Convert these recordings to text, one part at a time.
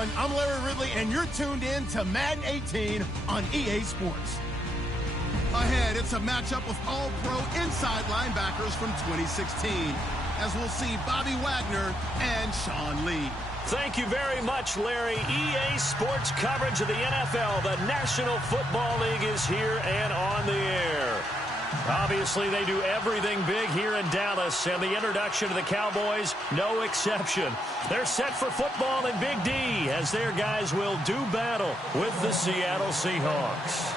everyone. I'm Larry Ridley, and you're tuned in to Madden 18 on EA Sports. Ahead, it's a matchup of all-pro inside linebackers from 2016, as we'll see Bobby Wagner and Sean Lee. Thank you very much, Larry. EA Sports coverage of the NFL. The National Football League is here and on the air. Obviously, they do everything big here in Dallas, and the introduction to the Cowboys, no exception. They're set for football in Big D, as their guys will do battle with the Seattle Seahawks.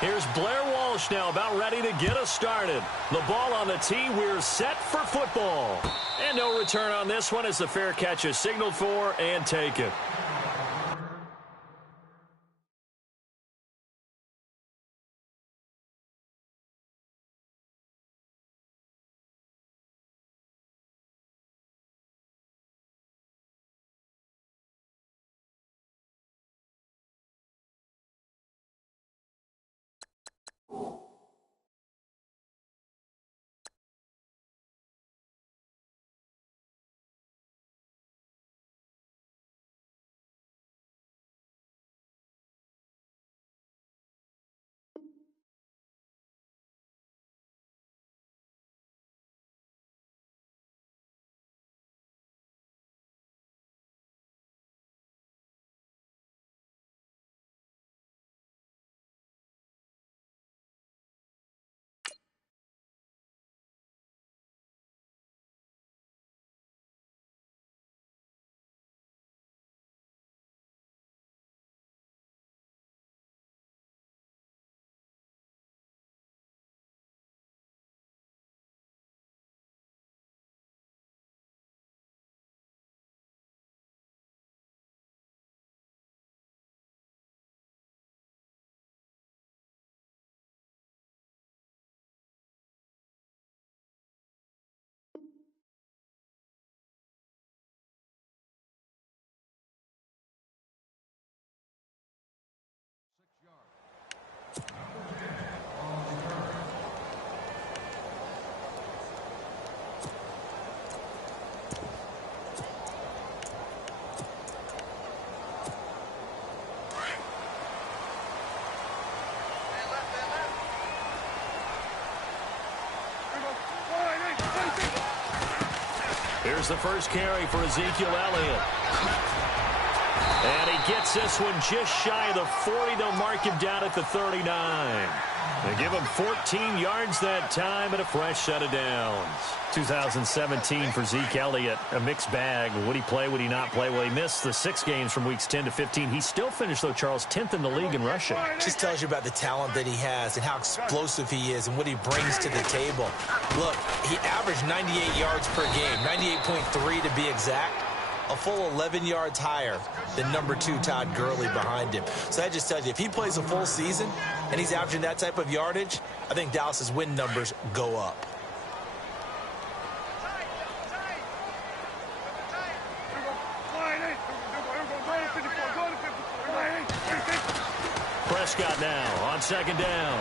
Here's Blair Walsh now, about ready to get us started. The ball on the tee, we're set for football. And no return on this one as the fair catch is signaled for and taken. Here's the first carry for Ezekiel Elliott. And he gets this one just shy of the 40. They'll mark him down at the 39. They give him 14 yards that time and a fresh set of downs. 2017 for Zeke Elliott, a mixed bag. Would he play, would he not play? Well, he missed the 6 games from weeks 10 to 15. He still finished, though, Charles, 10th in the league in rushing. Just tells you about the talent that he has and how explosive he is and what he brings to the table. Look, he averaged 98 yards per game, 98.3 to be exact. A full 11 yards higher than number 2 Todd Gurley behind him. So that just tells you, if he plays a full season and he's averaging that type of yardage, I think Dallas's win numbers go up. Prescott now on second down.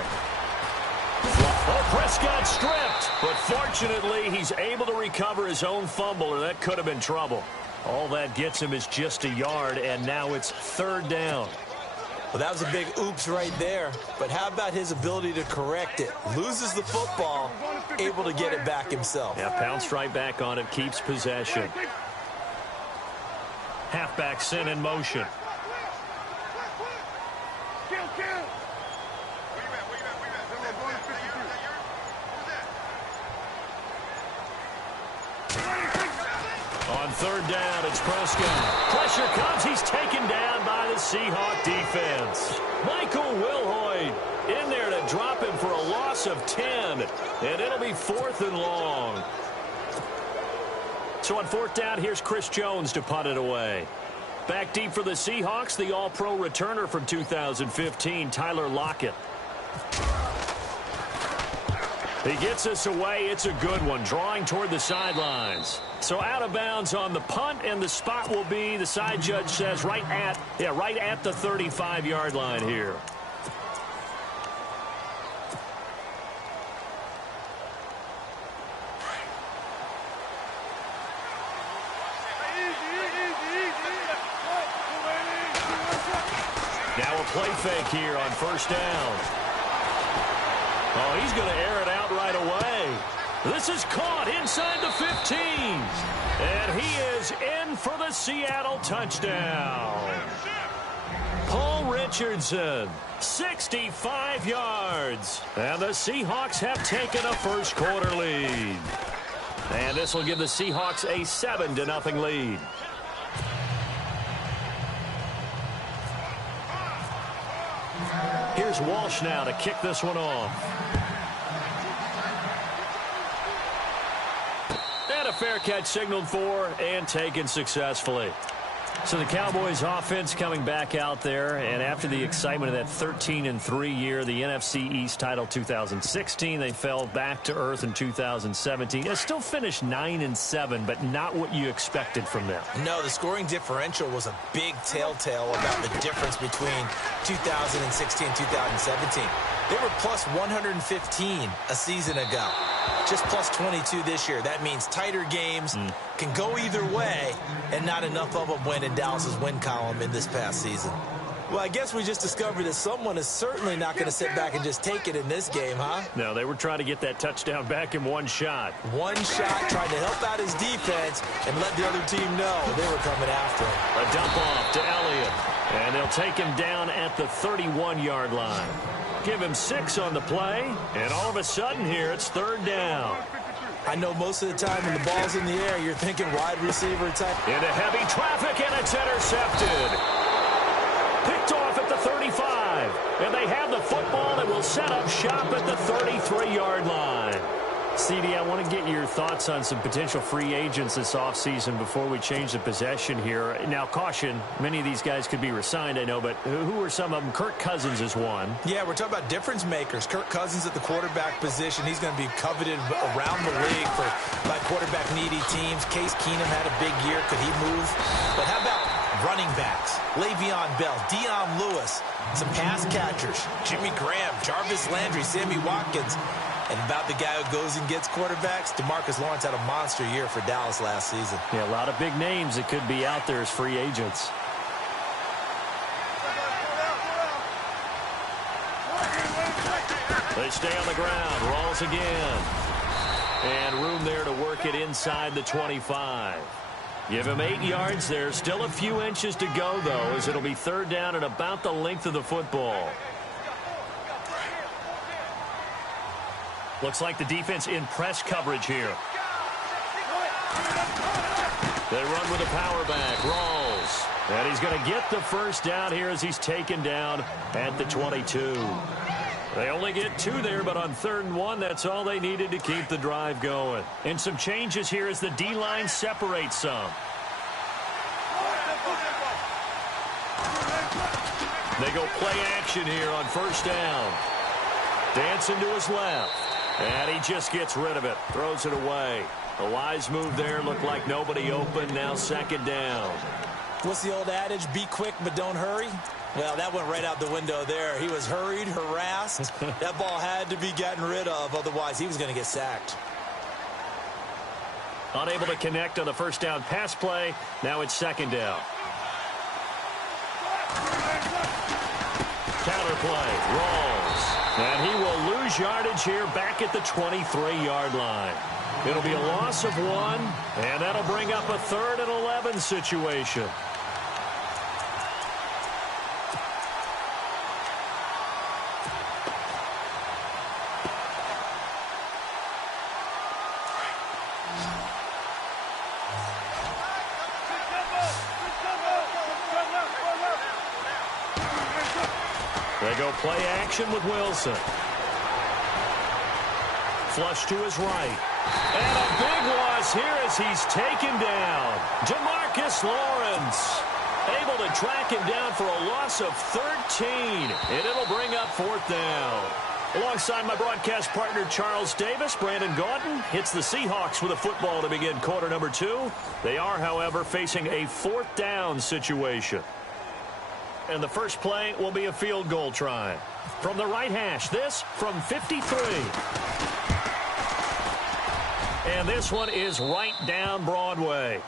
Oh, Prescott stripped, but fortunately he's able to recover his own fumble, or that could have been trouble. All that gets him is just a yard, and now it's third down. Well, that was a big oops right there, but how about his ability to correct it? Loses the football, able to get it back himself. Yeah, pounced right back on it, keeps possession. Halfback sent in motion. On third down, it's Prescott. Pressure comes. He's taken down by the Seahawk defense. Michael Wilhoit in there to drop him for a loss of 10. And it'll be 4th and long. So on 4th down, here's Chris Jones to punt it away. Back deep for the Seahawks, the All-Pro returner from 2015, Tyler Lockett. He gets us away. It's a good one, drawing toward the sidelines. So out of bounds on the punt, and the spot will be, the side judge says, right at the 35-yard line here. Now a play fake here on first down. Oh, he's going to air it out right away. This is caught inside the 15. And he is in for the Seattle touchdown. Paul Richardson, 65 yards. And the Seahawks have taken a first quarter lead. And this will give the Seahawks a 7-0 lead. Here's Walsh now to kick this one off. And a fair catch signaled for and taken successfully. So the Cowboys offense coming back out there, and after the excitement of that 13-3 year, the NFC East title 2016, they fell back to earth in 2017. They still finished 9-7, but not what you expected from them. No, the scoring differential was a big telltale about the difference between 2016 and 2017. They were plus 115 a season ago. Just plus 22 this year. That means tighter games can go either way, and not enough of them went in Dallas's win column in this past season. Well, I guess we just discovered that someone is certainly not going to sit back and just take it in this game, huh? No, they were trying to get that touchdown back in one shot. One shot, trying to help out his defense and let the other team know they were coming after him. A dump off to Elliott, and they'll take him down at the 31-yard line. Give him 6 on the play, and all of a sudden here it's third down. I know most of the time when the ball's in the air, you're thinking wide receiver type. Into heavy traffic, and it's intercepted. Picked off at the 35, and they have the football that will set up shop at the 33-yard line. CD, I want to get your thoughts on some potential free agents this offseason before we change the possession here. Now, caution, many of these guys could be re-signed, I know, but who are some of them? Kirk Cousins is one. Yeah, we're talking about difference makers. Kirk Cousins at the quarterback position. He's going to be coveted around the league by quarterback-needy teams. Case Keenum had a big year. Could he move? But how about running backs? Le'Veon Bell, Dion Lewis, some pass catchers. Jimmy Graham, Jarvis Landry, Sammy Watkins. And about the guy who goes and gets quarterbacks, DeMarcus Lawrence had a monster year for Dallas last season. Yeah, a lot of big names that could be out there as free agents. They stay on the ground. Rawls again. And room there to work it inside the 25. Give him 8 yards there. Still a few inches to go, though, as it'll be third down and about the length of the football. Looks like the defense in press coverage here. They run with a power back. Rawls. And he's going to get the first down here as he's taken down at the 22. They only get 2 there, but on 3rd and 1, that's all they needed to keep the drive going. And some changes here as the D-line separates some. They go play action here on first down. Dancing to his left. And he just gets rid of it. Throws it away. A wise move there. Looked like nobody open. Now 2nd down. What's the old adage? Be quick, but don't hurry. Well, that went right out the window there. He was hurried, harassed. That ball had to be gotten rid of. Otherwise, he was going to get sacked. Unable to connect on the first down pass play. Now it's 2nd down. Counter play. Rawls. And he will lose yardage here back at the 23-yard line. It'll be a loss of 1, and that'll bring up a 3rd and 11 situation. They go play action with Wilson. Flush to his right. And a big loss here as he's taken down. Demarcus Lawrence able to track him down for a loss of 13. And it'll bring up 4th down. Alongside my broadcast partner Charles Davis, Brandon Gaudin hits the Seahawks with a football to begin quarter number 2. They are, however, facing a 4th down situation. And the first play will be a field goal try. From the right hash, this from 53. And this one is right down Broadway.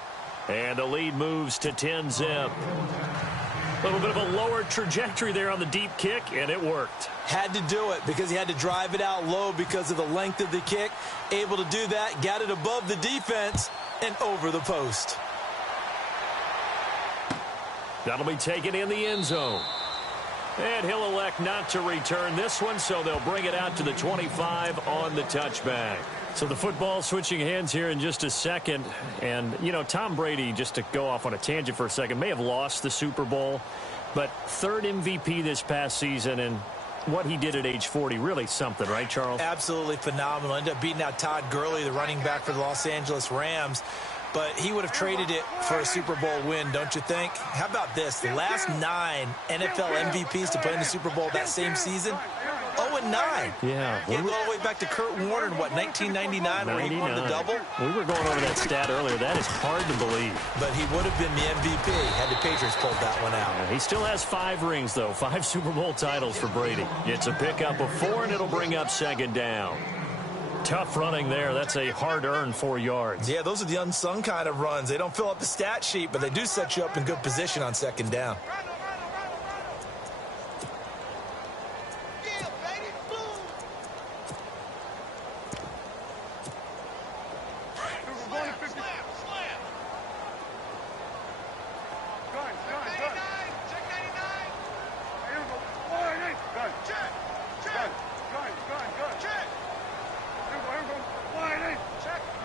And the lead moves to 10-zip. little bit of a lower trajectory there on the deep kick, and it worked. Had to do it because he had to drive it out low because of the length of the kick. Able to do that, got it above the defense and over the post. That'll be taken in the end zone. And he'll elect not to return this one, so they'll bring it out to the 25 on the touchback. So the football switching hands here in just a second. And, you know, Tom Brady, just to go off on a tangent for a second, may have lost the Super Bowl, but third MVP this past season, and what he did at age 40, really something, right, Charles? Absolutely phenomenal. Ended up beating out Todd Gurley, the running back for the Los Angeles Rams. But he would have traded it for a Super Bowl win, don't you think? How about this? The last 9 NFL MVPs to play in the Super Bowl that same season, 0-9. Yeah. You go all the way back to Kurt Warner in, what, 1999, where he won the double? We were going over that stat earlier. That is hard to believe. But he would have been the MVP had the Patriots pulled that one out. Yeah, he still has 5 rings, though. 5 Super Bowl titles for Brady. It's a pickup of 4, and it'll bring up second down. Tough running there. That's a hard-earned 4 yards. Yeah, those are the unsung kind of runs. They don't fill up the stat sheet, but they do set you up in good position on second down.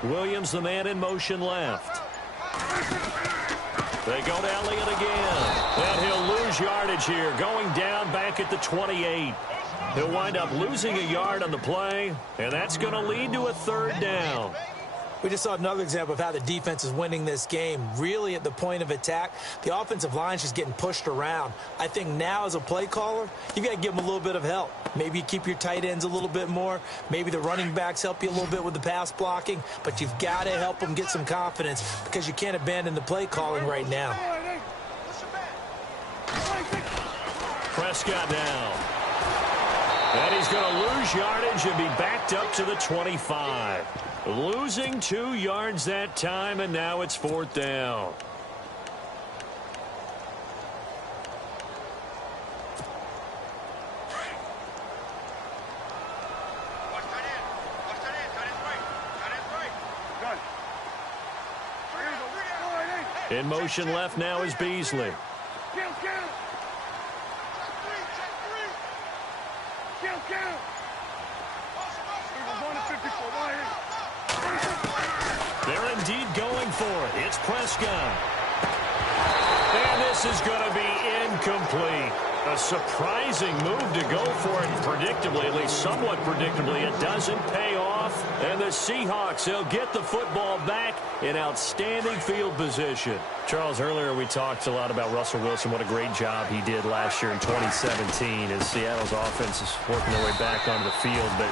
Williams, the man in motion left. They go to Elliott again. And he'll lose yardage here, going down back at the 28. He'll wind up losing a yard on the play, and that's going to lead to a third down. We just saw another example of how the defense is winning this game. Really at the point of attack, the offensive line is just getting pushed around. I think now as a play caller, you got to give them a little bit of help. Maybe you keep your tight ends a little bit more. Maybe the running backs help you a little bit with the pass blocking. But you've got to help them get some confidence because you can't abandon the play calling right now. Prescott down. And he's going to lose yardage and be backed up to the 25. Losing 2 yards that time, and now it's 4th down. In motion left now is Beasley. They're indeed going for it. It's Prescott. And this is going to be incomplete. A surprising move to go for it predictably, at least somewhat predictably. It doesn't pay off. And the Seahawks, they'll get the football back in outstanding field position. Charles, earlier we talked a lot about Russell Wilson, what a great job he did last year in 2017 as Seattle's offense is working their way back onto the field. But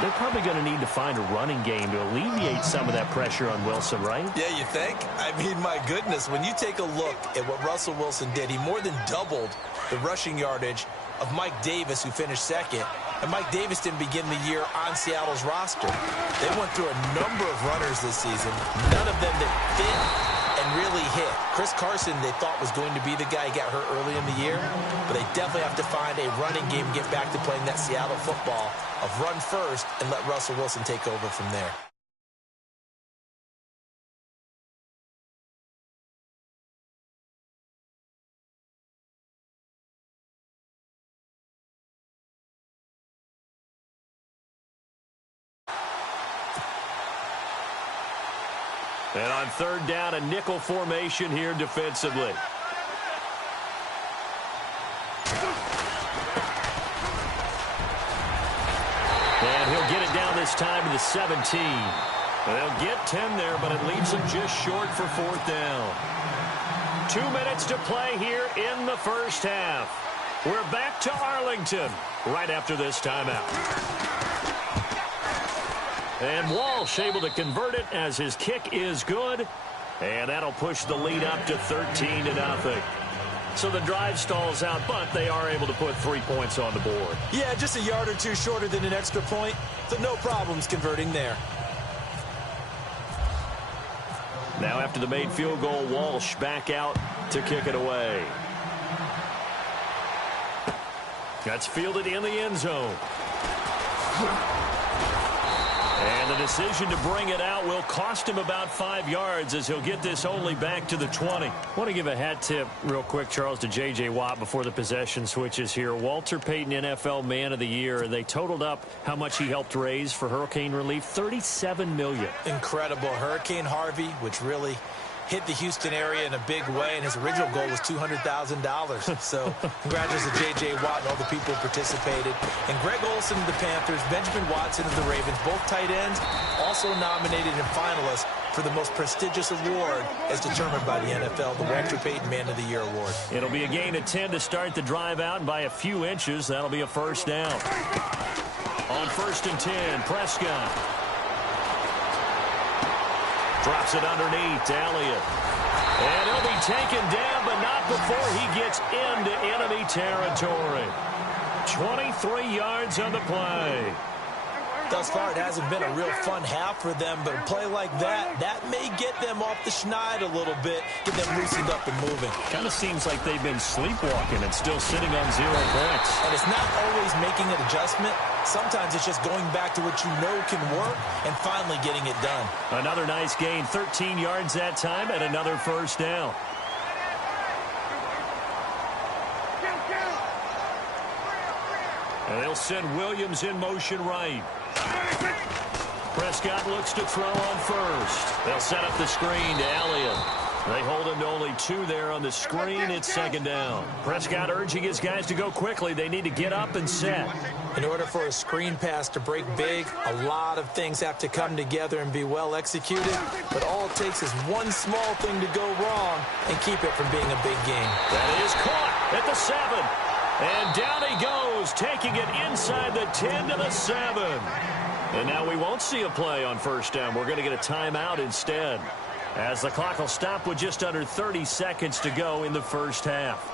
they're probably going to need to find a running game to alleviate some of that pressure on Wilson, right? Yeah, you think? I mean, my goodness, when you take a look at what Russell Wilson did, he more than doubled the rushing yardage of Mike Davis, who finished second. And Mike Davis didn't begin the year on Seattle's roster. They went through a number of runners this season, none of them that fit and really hit. Chris Carson, they thought, was going to be the guy who got hurt early in the year, but they definitely have to find a running game and get back to playing that Seattle football of run first and let Russell Wilson take over from there. And on 3rd down, a nickel formation here defensively. And he'll get it down this time to the 17. And they'll get 10 there, but it leaves them just short for 4th down. 2 minutes to play here in the first half. We're back to Arlington right after this timeout. And Walsh able to convert it as his kick is good. And that'll push the lead up to 13-0. So the drive stalls out, but they are able to put 3 points on the board. Yeah, just a yard or two shorter than an extra point. So no problems converting there. Now after the made field goal, Walsh back out to kick it away. That's fielded in the end zone. And the decision to bring it out will cost him about 5 yards as he'll get this only back to the 20. I want to give a hat tip real quick, Charles, to J.J. Watt before the possession switches here. Walter Payton NFL Man of the Year. They totaled up how much he helped raise for hurricane relief, $37 million. Incredible. Hurricane Harvey, which really hit the Houston area in a big way, and his original goal was $200,000. So congratulations to J.J. Watt and all the people who participated. And Greg Olsen of the Panthers, Benjamin Watson of the Ravens, both tight ends, also nominated and finalists for the most prestigious award as determined by the NFL, the Walter Payton Man of the Year Award. It'll be a gain of 10 to start the drive out, and by a few inches, that'll be a first down. On 1st and 10, Prescott. Drops it underneath to Elliott. And he'll be taken down, but not before he gets into enemy territory. 23 yards on the play. Thus far, it hasn't been a real fun half for them, but a play like that may get them off the schneid a little bit, get them loosened up and moving. Kind of seems like they've been sleepwalking and still sitting on 0 points. And it's not always making an adjustment. Sometimes it's just going back to what you know can work and finally getting it done. Another nice gain, 13 yards that time, and another first down. And they'll send Williams in motion right. Prescott looks to throw on first. They'll set up the screen to Elliott. They hold him to only 2 there on the screen. It's 2nd down. Prescott urging his guys to go quickly. They need to get up and set. In order for a screen pass to break big, a lot of things have to come together and be well executed. But all it takes is one small thing to go wrong and keep it from being a big game. That is caught at the 7. And down he goes, taking it inside the 10 to the 7. And now we won't see a play on first down. We're going to get a timeout instead, as the clock will stop with just under 30 seconds to go in the first half.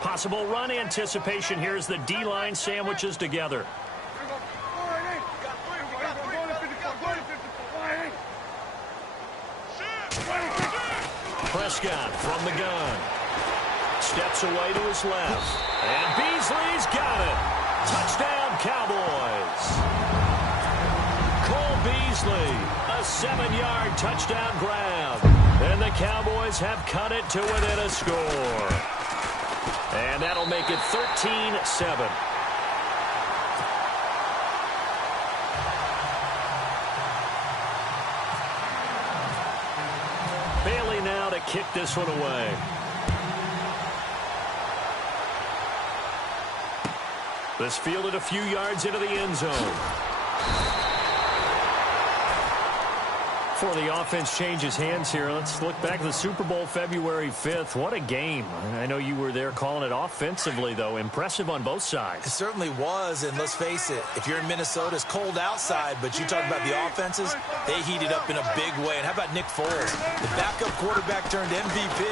Possible run anticipation here as the D-line sandwiches together. Prescott from the gun. Steps away to his left. And Beasley's got it. Touchdown, Cowboys. Cole Beasley, a 7-yard touchdown grab. And the Cowboys have cut it to within a score. And that'll make it 13-7. Bailey now to kick this one away. This fielded a few yards into the end zone. Before the offense changes hands here, let's look back at the Super Bowl February 5th. What a game. I know you were there calling it offensively, though. Impressive on both sides. It certainly was, and let's face it, if you're in Minnesota, it's cold outside, but you talk about the offenses, they heated up in a big way. And how about Nick Foles, the backup quarterback turned MVP,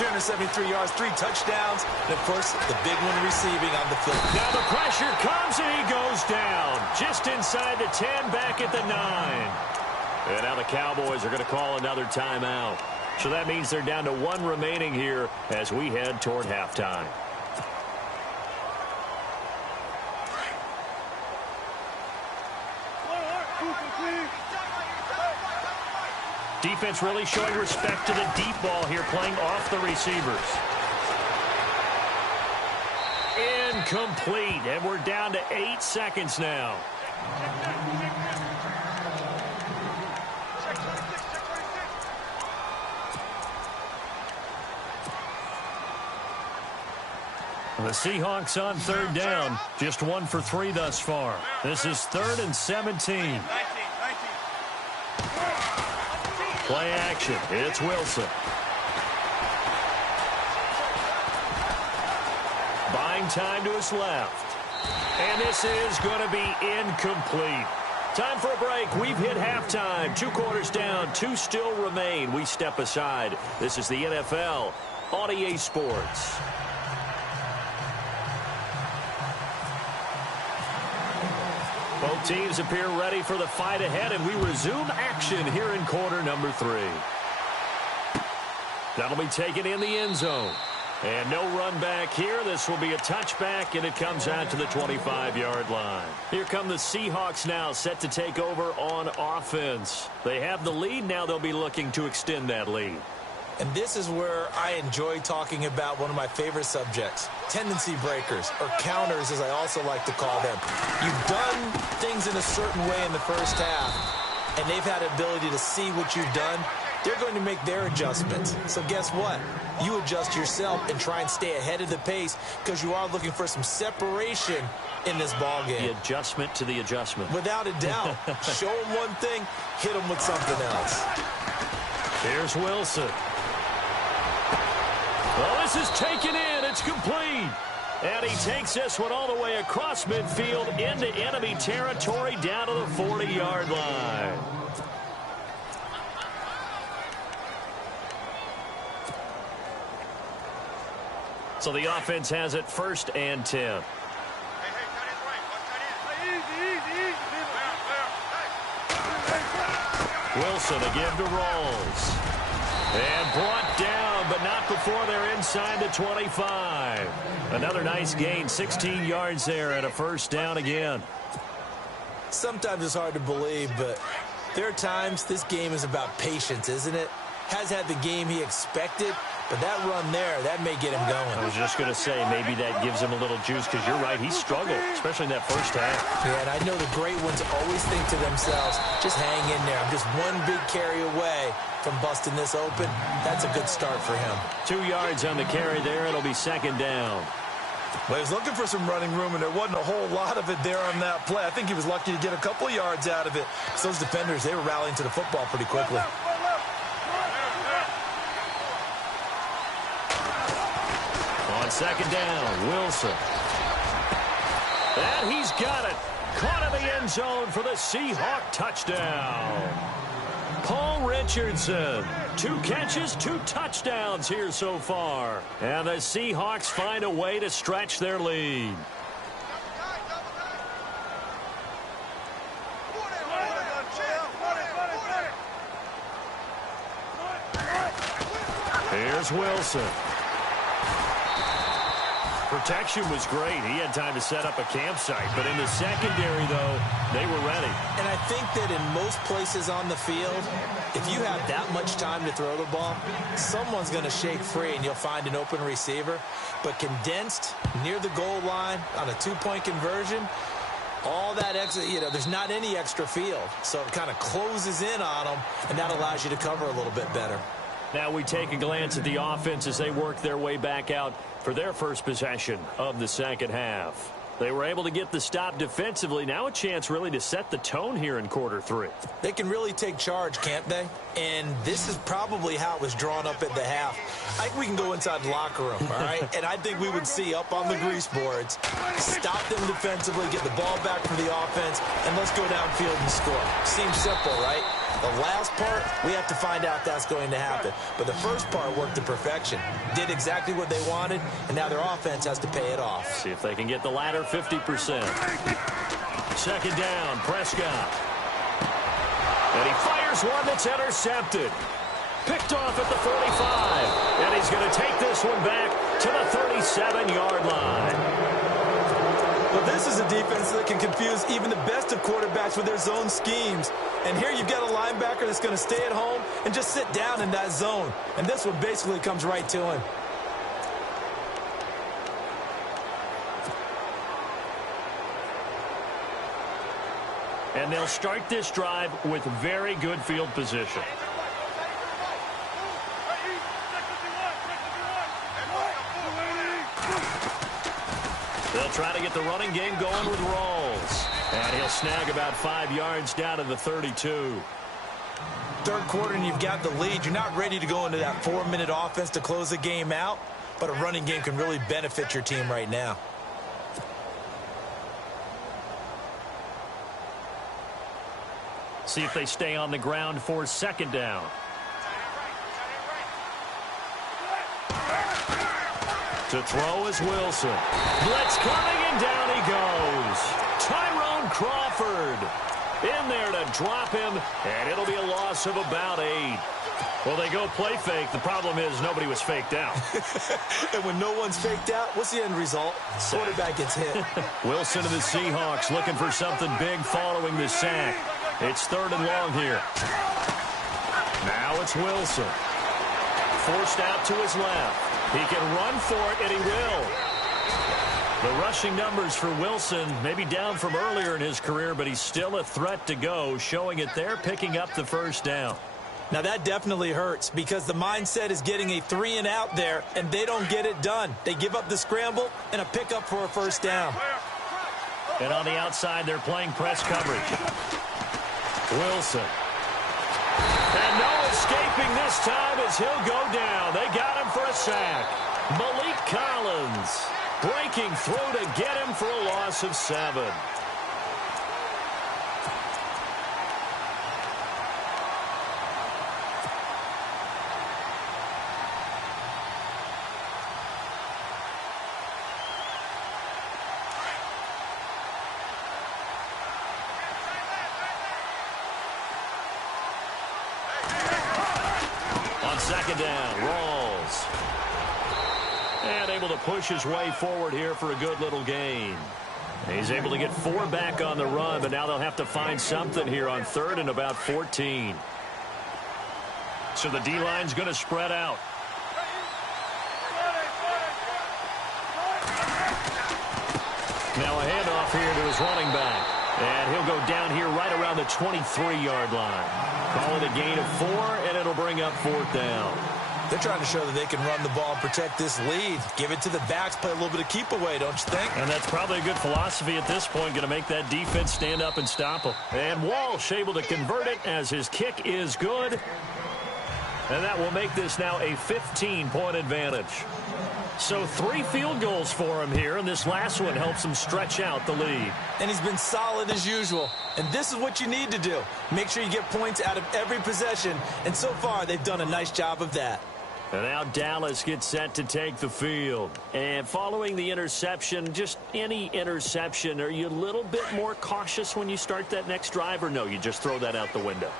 373 yards, 3 touchdowns, and, of course, the big one receiving on the field. Now the pressure comes, and he goes down. Just inside the 10, back at the 9. And now the Cowboys are going to call another timeout. So that means they're down to 1 remaining here as we head toward halftime. Defense really showing respect to the deep ball here, playing off the receivers. Incomplete, and we're down to 8 seconds now. The Seahawks on 3rd down. Just 1 for 3 thus far. This is 3rd and 17. Play action. It's Wilson. Buying time to his left. And this is going to be incomplete. Time for a break. We've hit halftime. 2 quarters down. 2 still remain. We step aside. This is the NFL on EA Sports. Both teams appear ready for the fight ahead, and we resume action here in quarter number 3. That'll be taken in the end zone. And no run back here. This will be a touchback, and it comes out to the 25-yard line. Here come the Seahawks now, set to take over on offense. They have the lead. Now they'll be looking to extend that lead. And this is where I enjoy talking about one of my favorite subjects, tendency breakers, or counters as I also like to call them. You've done things in a certain way in the first half, and they've had the ability to see what you've done. They're going to make their adjustments. So guess what? You adjust yourself and try and stay ahead of the pace because you are looking for some separation in this ball game. The adjustment to the adjustment. Without a doubt. Show them one thing, hit them with something else. Here's Wilson. Well, this is taken in. It's complete. And he takes this one all the way across midfield into enemy territory down to the 40-yard line. So the offense has it 1st and 10. Wilson again to Rawls. And brought down, but not before they're inside the 25. Another nice gain, 16 yards there, and a 1st down again. Sometimes it's hard to believe, but there are times this game is about patience, isn't it? Has had the game he expected, but that run there, that may get him going. I was just going to say, maybe that gives him a little juice, because you're right, he struggled, especially in that first half. Yeah, and I know the great ones always think to themselves, just hang in there. I'm just one big carry away from busting this open. That's a good start for him. 2 yards on the carry there. It'll be 2nd down. Well, he was looking for some running room, and there wasn't a whole lot of it there on that play. I think he was lucky to get a couple yards out of it. So those defenders, they were rallying to the football pretty quickly. On 2nd down, Wilson. And he's got it. Caught in the end zone for the Seahawk touchdown. Paul Richardson. 2 catches, 2 touchdowns here so far. And the Seahawks find a way to stretch their lead. Here's Wilson. Protection was great. He had time to set up a campsite. But in the secondary, though, they were ready. And I think that in most places on the field, if you have that much time to throw the ball, someone's going to shake free and you'll find an open receiver. But condensed near the goal line on a 2-point conversion, all that extra, there's not any extra field. So it kind of closes in on them, and that allows you to cover a little bit better. Now we take a glance at the offense as they work their way back out for their first possession of the second half. They were able to get the stop defensively. Now a chance really to set the tone here in quarter 3. They can really take charge, can't they? And this is probably how it was drawn up at the half. I think we can go inside the locker room, all right? And I think we would see up on the grease boards, stop them defensively, get the ball back for the offense, and let's go downfield and score. Seems simple, right? The last part, we have to find out that's going to happen. But the first part worked to perfection. Did exactly what they wanted, and now their offense has to pay it off. See if they can get the latter 50%. 2nd down, Prescott. And he fires one that's intercepted. Picked off at the 45. And he's going to take this one back to the 37-yard line. Well, this is a defense that can confuse even the best of quarterbacks with their zone schemes. And here you've got a linebacker that's going to stay at home and just sit down in that zone. And this one basically comes right to him. And they'll start this drive with very good field position. They'll try to get the running game going with Rawls. And he'll snag about 5 yards down to the 32. Third quarter and you've got the lead. You're not ready to go into that 4-minute offense to close the game out, but a running game can really benefit your team right now. See if they stay on the ground for 2nd down. To throw is Wilson. Blitz coming, and down he goes. Tyrone Crawford. In there to drop him, and it'll be a loss of about 8. Well, they go play fake. The problem is nobody was faked out. And when no one's faked out, what's the end result? Quarterback gets hit. Wilson and the Seahawks looking for something big following the sack. It's 3rd and long here. Now it's Wilson. Forced out to his left. He can run for it, and he will. The rushing numbers for Wilson maybe down from earlier in his career, but he's still a threat to go, showing it there, picking up the first down. Now that definitely hurts because the mindset is getting a 3-and-out there, and they don't get it done. They give up the scramble and a pickup for a first down. And on the outside, they're playing press coverage. Wilson. And no escaping this time as he'll go down. They got him for a sack. Malik Collins breaking through to get him for a loss of 7. Second down, Rawls. And able to push his way forward here for a good little gain. He's able to get 4 back on the run, but now they'll have to find something here on 3rd and about 14. So the D-line's going to spread out. Now a handoff here to his running back. And he'll go down here right around the 23-yard line. Call it a gain of 4, and it'll bring up 4th down. They're trying to show that they can run the ball and protect this lead. Give it to the backs, play a little bit of keep away, don't you think? And that's probably a good philosophy at this point, going to make that defense stand up and stop them. And Walsh able to convert it as his kick is good. And that will make this now a 15-point advantage. So 3 field goals for him here, and this last one helps him stretch out the lead. And he's been solid as usual. And this is what you need to do. Make sure you get points out of every possession. And so far, they've done a nice job of that. And now Dallas gets set to take the field. And following the interception, just any interception, are you a little bit more cautious when you start that next drive, or no, you just throw that out the window?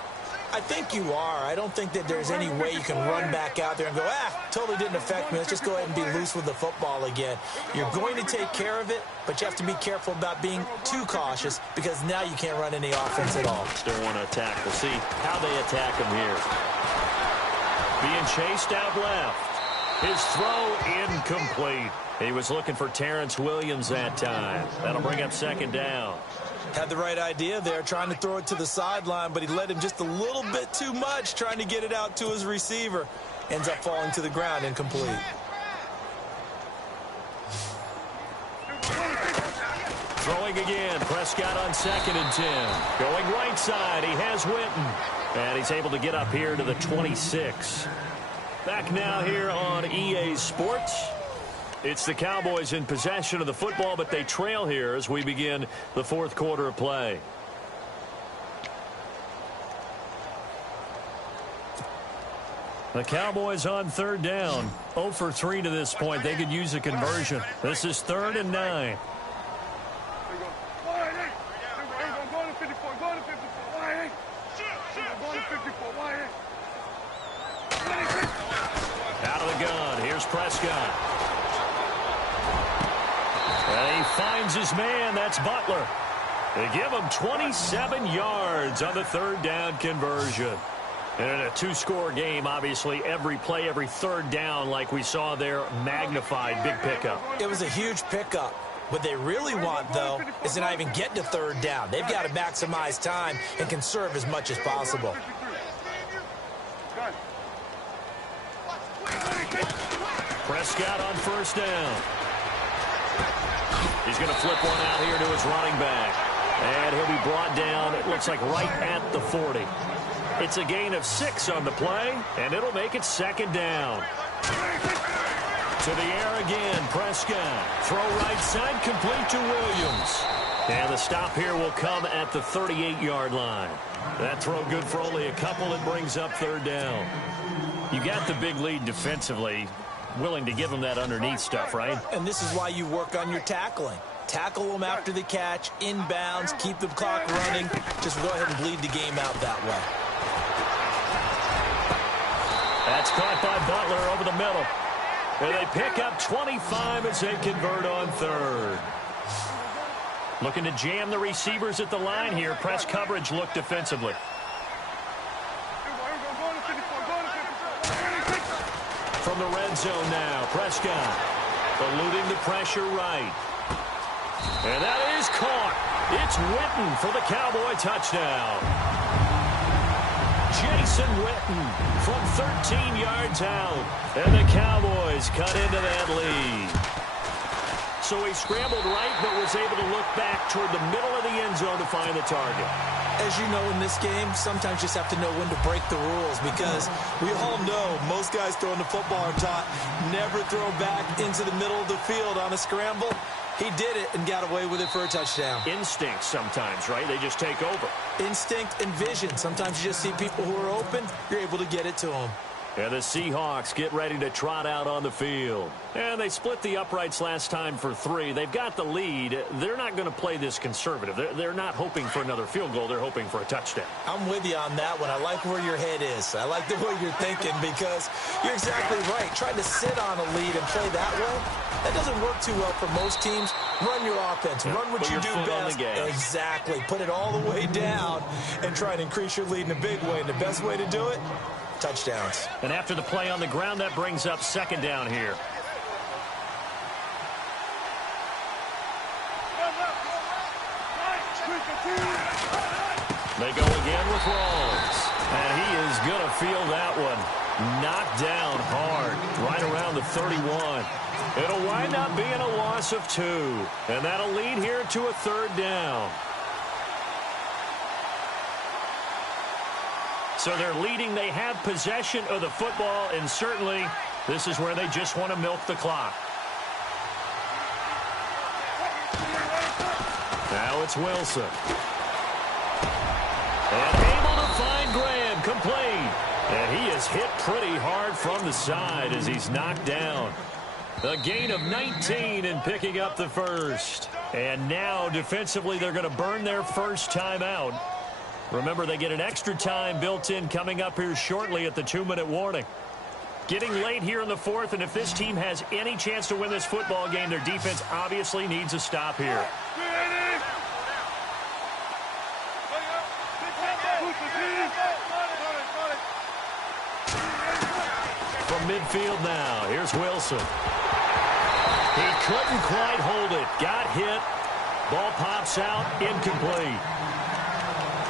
I think you are. I don't think that there's any way you can run back out there and go, totally didn't affect me. Let's just go ahead and be loose with the football again. You're going to take care of it, but you have to be careful about being too cautious because now you can't run any offense at all. Still want to attack. We'll see how they attack him here. Being chased out left. His throw incomplete. He was looking for Terrence Williams that time. That'll bring up 2nd down. Had the right idea there, trying to throw it to the sideline, but he led him just a little bit too much, trying to get it out to his receiver. Ends up falling to the ground incomplete. Throwing again. Prescott on 2nd and 10. Going right side. He has Witten. And he's able to get up here to the 26. Back now here on EA Sports. It's the Cowboys in possession of the football, but they trail here as we begin the 4th quarter of play. The Cowboys on 3rd down. 0 for 3 to this point. They could use a conversion. This is 3rd and 9. Out of the gun. Here's Prescott. And he finds his man. That's Butler. They give him 27 yards on the 3rd down conversion. And in a 2-score game, obviously, every play, every 3rd down, like we saw there, magnified. Big pickup. It was a huge pickup. What they really want, though, is to not even get to 3rd down. They've got to maximize time and conserve as much as possible. Prescott on 1st down. He's going to flip one out here to his running back. And he'll be brought down, it looks like, right at the 40. It's a gain of 6 on the play, and it'll make it 2nd down. To the air again, Prescott. Throw right side, complete to Williams. And the stop here will come at the 38-yard line. That throw good for only a couple. It brings up 3rd down. You got the big lead defensively. Willing to give them that underneath stuff, right? And this is why you work on your tackling. Tackle them after the catch, inbounds, keep the clock running. Just go ahead and bleed the game out that way. That's caught by Butler over the middle. And they pick up 25 as they convert on third. Looking to jam the receivers at the line here. Press coverage look defensively. From the red zone now, Prescott eluding the pressure right. And that is caught. It's Witten for the Cowboy touchdown. Jason Witten from 13 yards out. And the Cowboys cut into that lead. So he scrambled right, but was able to look back toward the middle of the end zone to find the target. As you know, in this game, sometimes you just have to know when to break the rules, because we all know most guys throwing the football are taught never throw back into the middle of the field on a scramble. He did it and got away with it for a touchdown. Instinct sometimes, right? They just take over. Instinct and vision. Sometimes you just see people who are open, you're able to get it to them. And the Seahawks get ready to trot out on the field. And they split the uprights last time for 3. They've got the lead. They're not going to play this conservative. They're not hoping for another field goal. They're hoping for a touchdown. I'm with you on that one. I like where your head is. I like the way you're thinking, because you're exactly right. Trying to sit on a lead and play that way, that doesn't work too well for most teams. Run your offense. Run what you do best. Exactly. Put it all the way down and try and increase your lead in a big way. And the best way to do it, touchdowns. And after the play on the ground, that brings up second down here. They go again with Rawls. And he is going to feel that one. Knocked down hard, right around the 31. It'll wind up being a loss of 2. And that'll lead here to a third down. So they're leading. They have possession of the football, and certainly this is where they just want to milk the clock. Now it's Wilson. And able to find Graham, complete. And he is hit pretty hard from the side as he's knocked down. A gain of 19 and picking up the first. And now defensively they're going to burn their first timeout. Remember, they get an extra time built in coming up here shortly at the 2-minute warning. Getting late here in the fourth, and if this team has any chance to win this football game, their defense obviously needs a stop here. From midfield now, here's Wilson. He couldn't quite hold it. Got hit. Ball pops out, incomplete.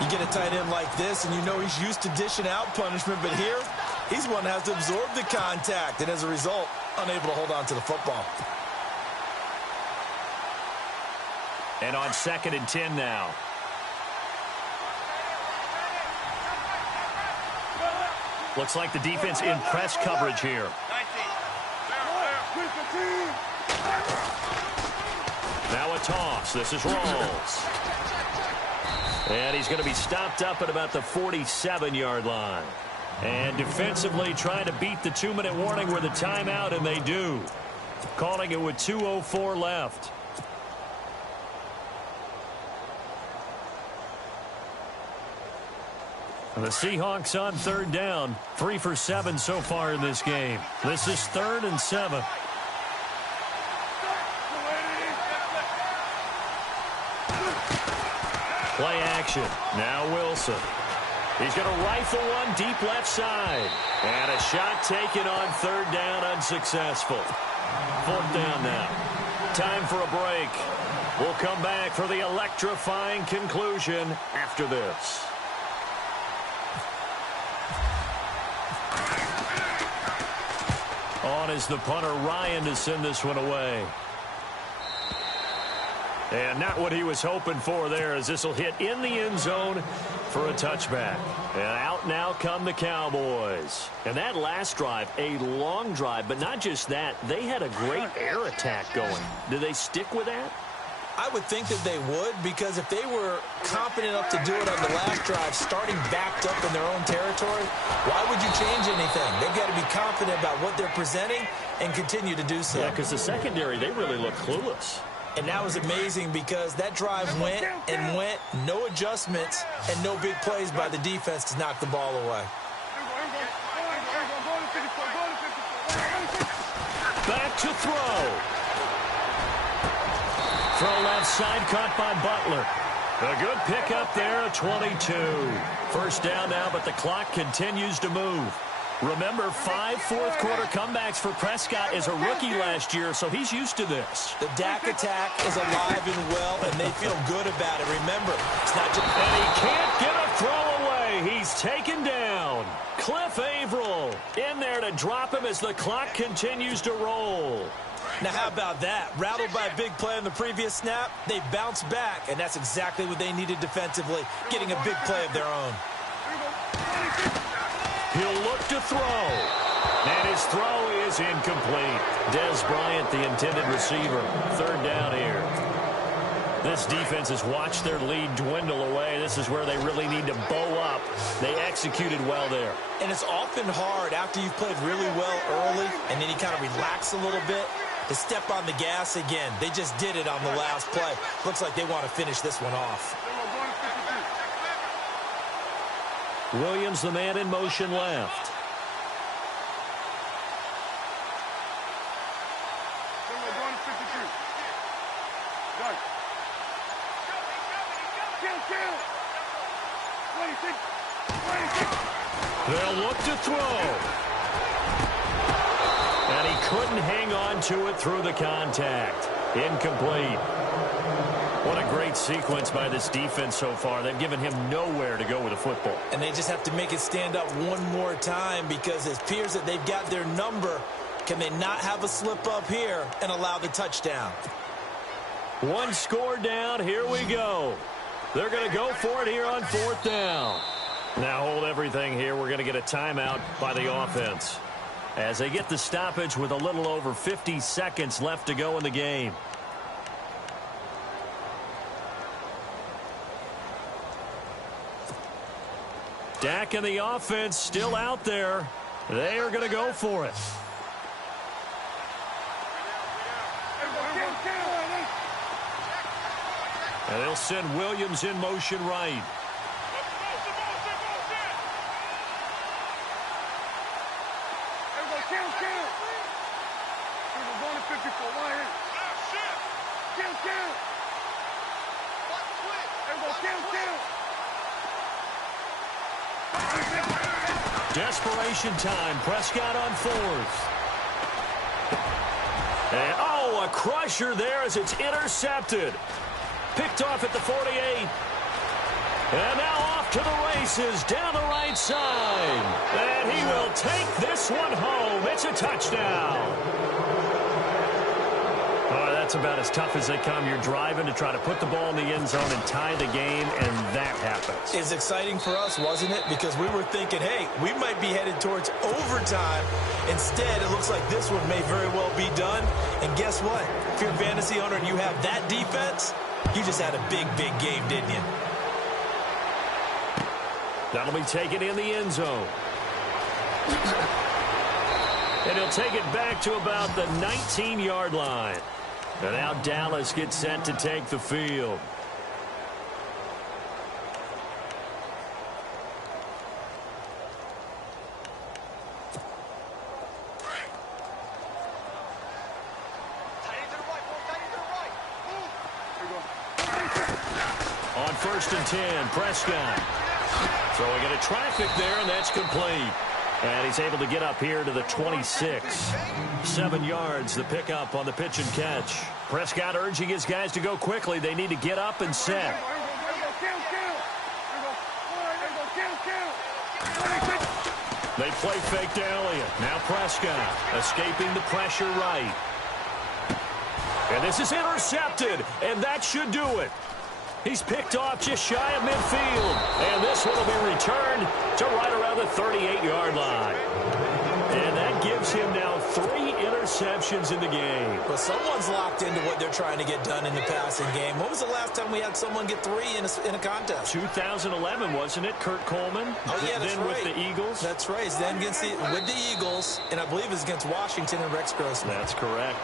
You get a tight end like this, and you know he's used to dishing out punishment, but here, he's one that has to absorb the contact, and as a result, unable to hold on to the football. And on 2nd and 10 now. Looks like the defense in press coverage here. Now a toss. This is Rawls. And he's going to be stopped up at about the 47-yard line. And defensively trying to beat the 2-minute warning with a timeout, and they do. Calling it with 2:04 left. And the Seahawks on third down. 3 for 7 so far in this game. This is 3rd and 7. Play action. Now Wilson. He's going to rifle one deep left side. And a shot taken on 3rd down, unsuccessful. 4th down now. Time for a break. We'll come back for the electrifying conclusion after this. On is the punter, Ryan, to send this one away. And not what he was hoping for there, as this will hit in the end zone for a touchback. And out now come the Cowboys. And that last drive, a long drive, but not just that. They had a great air attack going. Do they stick with that? I would think that they would, because if they were confident enough to do it on the last drive, starting backed up in their own territory, why would you change anything? They've got to be confident about what they're presenting and continue to do so. Yeah, because the secondary, they really look clueless. And that was amazing because that drive went and went, no adjustments, and no big plays by the defense to knock the ball away. Back to throw. Throw left side, caught by Butler. A good pickup there at 22. First down now, but the clock continues to move. Remember, 5 fourth-quarter comebacks for Prescott as a rookie last year, so he's used to this. The Dak attack is alive and well, and they feel good about it. Remember, it's not just... And he can't get a throw away. He's taken down. Cliff Averill in there to drop him as the clock continues to roll. Now, how about that? Rattled by a big play on the previous snap, they bounce back, and that's exactly what they needed defensively, getting a big play of their own. He'll look to throw. And his throw is incomplete. Dez Bryant, the intended receiver. Third down here. This defense has watched their lead dwindle away. This is where they really need to bow up. They executed well there. And it's often hard after you've played really well early and then you kind of relax a little bit to step on the gas again. They just did it on the last play. Looks like they want to finish this one off. Williams, the man in motion left. They'll look to throw. And he couldn't hang on to it through the contact. Incomplete. What a great sequence by this defense so far. They've given him nowhere to go with the football. And they just have to make it stand up one more time because it appears that they've got their number. Can they not have a slip up here and allow the touchdown? One score down. Here we go. They're going to go for it here on fourth down. Now hold everything here. We're going to get a timeout by the offense as they get the stoppage with a little over 50 seconds left to go in the game. Dak and the offense still out there. They are going to go for it. And they'll send Williams in motion right. Desperation time. Prescott on fourth. And, oh, a crusher there as it's intercepted. Picked off at the 48. And now off to the races down the right side. And he will take this one home. It's a touchdown. Oh, that's about as tough as they come. You're driving to try to put the ball in the end zone and tie the game, and that happens. It's exciting for us, wasn't it? Because we were thinking, hey, we might be headed towards overtime. Instead, it looks like this one may very well be done. And guess what? If you're a fantasy owner and you have that defense, you just had a big, big game, didn't you? That'll be taken in the end zone. And he'll take it back to about the 19-yard line. And now Dallas gets set to take the field. On 1st and 10, Prescott. Throwing into traffic there, and that's complete. And he's able to get up here to the 26. 7 yards, the pickup on the pitch and catch. Prescott urging his guys to go quickly. They need to get up and set. They play fake to Elliott. Now Prescott escaping the pressure right. And this is intercepted, and that should do it. He's picked off just shy of midfield. And this one will be returned to right around the 38-yard line. And that gives him now 3 interceptions in the game. Well, someone's locked into what they're trying to get done in the passing game. When was the last time we had someone get 3 in a contest? 2011, wasn't it? Kurt Coleman. Oh, yeah, that's then right. with the Eagles. That's right. Then with the Eagles, and I believe it's against Washington and Rex Grossman. That's correct.